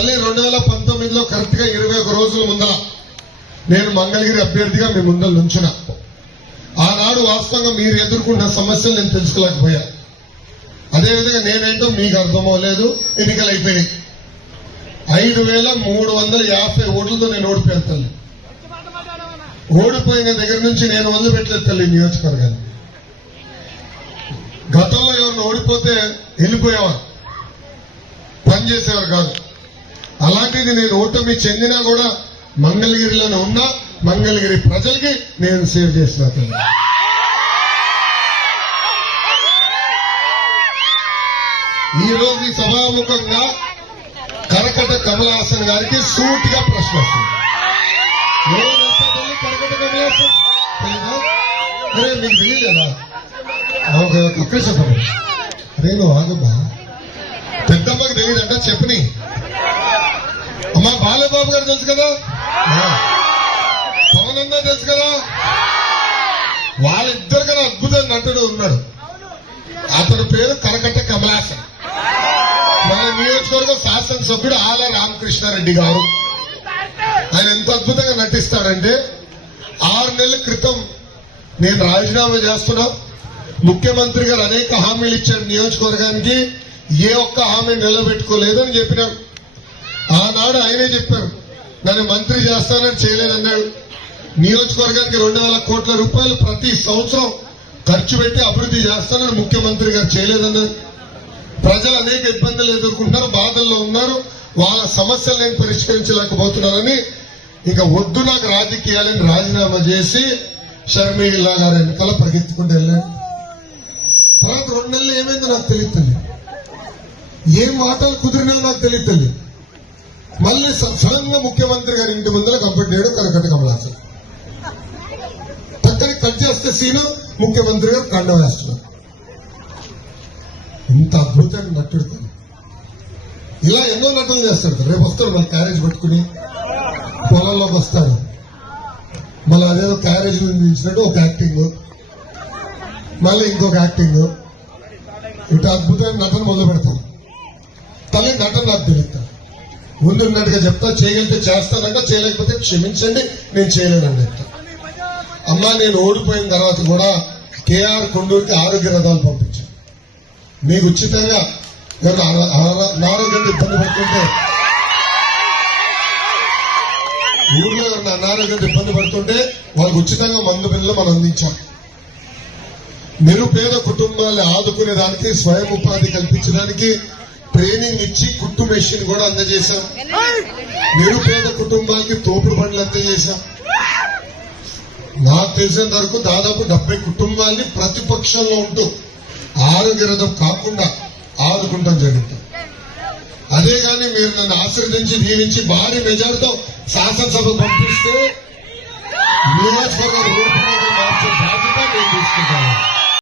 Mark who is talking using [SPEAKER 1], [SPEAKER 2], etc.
[SPEAKER 1] మళ్ళీ రెండు వేల పంతొమ్మిదిలో కరెక్ట్గా ఇరవై ఒక రోజుల ముందర నేను మంగళగిరి అభ్యర్థిగా మీ ముందర నుంచున ఆనాడు వాస్తవంగా మీరు ఎదుర్కొన్న సమస్యలు నేను తెలుసుకోలేకపోయా. అదేవిధంగా నేనేంటో మీకు అర్థమో లేదు ఎన్నికలు అయిపోయినాయి. ఐదు వేల మూడు వందల యాభై ఓట్లతో నేను ఓడిపోయాను తల్లి. ఓడిపోయిన దగ్గర నుంచి నేను వదిలిపెట్టలేదు తల్లి నియోజకవర్గాన్ని. గతంలో ఎవరిని ఓడిపోతే వెళ్ళిపోయేవారు పనిచేసేవారు కాదు. అలాంటిది నేను ఓటమి చెందినా కూడా మంగళగిరిలోనే ఉన్నా మంగళగిరి ప్రజలకి నేను సేవ్ చేసిన తల్లి. ఈ రోజు సభాముఖంగా కరకట కమలాసన్ గారికి సూటిగా ప్రశ్న వస్తుంది. ఎవరు కరకట కమలాసన్? తెలీదా? అరే మీకు తెలియలేదా చెప్పండి ఆగమ్మా. తెలియదంట చెప్పని. మా బాలబాబు గారు తెలుసు కదా? పవన్ అన్నా తెలుసు కదా? వాళ్ళిద్దరు కన్నా అద్భుత నటుడు ఉన్నాడు. అతని పేరు కరకట్ట కమలాసన్. మన నియోజకవర్గం శాసనసభ్యుడు ఆల రామకృష్ణారెడ్డి గారు. ఆయన ఎంత అద్భుతంగా నటిస్తాడంటే ఆరు నెలల క్రితం నేను రాజీనామా చేస్తున్నా. ముఖ్యమంత్రి గారు అనేక హామీలు ఇచ్చాడు నియోజకవర్గానికి. ఏ ఒక్క హామీ నిలబెట్టుకోలేదు అని చెప్పినాడు. ఆనాడు ఆయనే చెప్పారు నన్ను మంత్రి చేస్తానని చేయలేదన్నాడు నియోజకవర్గానికి రెండు వేల కోట్ల రూపాయలు ప్రతి సంవత్సరం ఖర్చు పెట్టి అభివృద్ధి చేస్తానని ముఖ్యమంత్రి గారు చేయలేదన్నారు ప్రజలు అనేక ఇబ్బందులు ఎదుర్కొంటున్నారు బాధల్లో ఉన్నారు. వాళ్ళ సమస్యలు నేను పరిష్కరించలేకపోతున్నానని ఇక వద్దు నాకు రాజకీయాలని రాజీనామా చేసి షర్మిలా గారు వెనకాల పరిగెత్తుకుంటూ వెళ్ళాను తర్వాత రెండు నెలలు ఏమైందో నాకు తెలియదు ఏం మాటలు కుదిరినా నాకు తెలియదు మళ్ళీ సడన్గా ముఖ్యమంత్రి గారి ఇంటి ముందర కంపెట్టాడు చేయడం కమలాసన్ పక్కన కట్ చేస్తే సీను ముఖ్యమంత్రి గారు కండ వేస్తున్నారు. ఇంత అద్భుతంగా నటుడు ఇలా ఎన్నో నటులు చేస్తాడు రేపు వస్తాడు మళ్ళీ క్యారేజ్ పట్టుకుని. పొలంలోకి వస్తాడు మళ్ళీ అదేదో క్యారేజ్ నిందించినట్టు ఒక యాక్టింగ్. మళ్ళీ ఇంకొక యాక్టింగ్. ఇటు అద్భుతమైన నటన మొదలు పెడతాం తల్లి నటన నాకు ముందున్నట్టుగా ముందు ఉన్నట్టుగా చెప్తా చేయగలిగితే చేస్తానంట చేయలేకపోతే క్షమించండి నేను చేయలేనండి చెప్తా అమ్మా నేను ఓడిపోయిన తర్వాత కూడా కేఆర్ కొండూరుకి ఆరోగ్య రథాలు పంపించాను. మీకు ఉచితంగా అనారోగ్యంతో ఇబ్బంది పడుతుంటే ఊర్లో ఎవరిని అనారోగ్యంతో ఇబ్బంది పడుతుంటే వాళ్ళకు ఉచితంగా మందు బిల్లు మనం అందించాం. నిరుపేద కుటుంబాన్ని ఆదుకునే దానికి స్వయం ఉపాధి కల్పించడానికి ట్రైనింగ్ ఇచ్చి కుట్టు మెషిన్ కూడా అందజేశాం. నిరుపేద కుటుంబాలకి తోపుడు బండ్లు అందజేశాం. నాకు తెలిసినంత వరకు దాదాపు డెబ్బై కుటుంబాల్ని ప్రతిపక్షంలో ఉంటూ ఆరోగ్య రథం కాకుండా ఆదుకుంటాం జరుగుతుంది. అదే గాని మీరు నన్ను ఆశీర్వదించి దీవించి భారీ మెజార్టీతో శాసనసభ పంపిస్తే నియోజకవర్గం రూపురేఖలు మార్చే బాధ్యత నేను తీసుకుంటాను.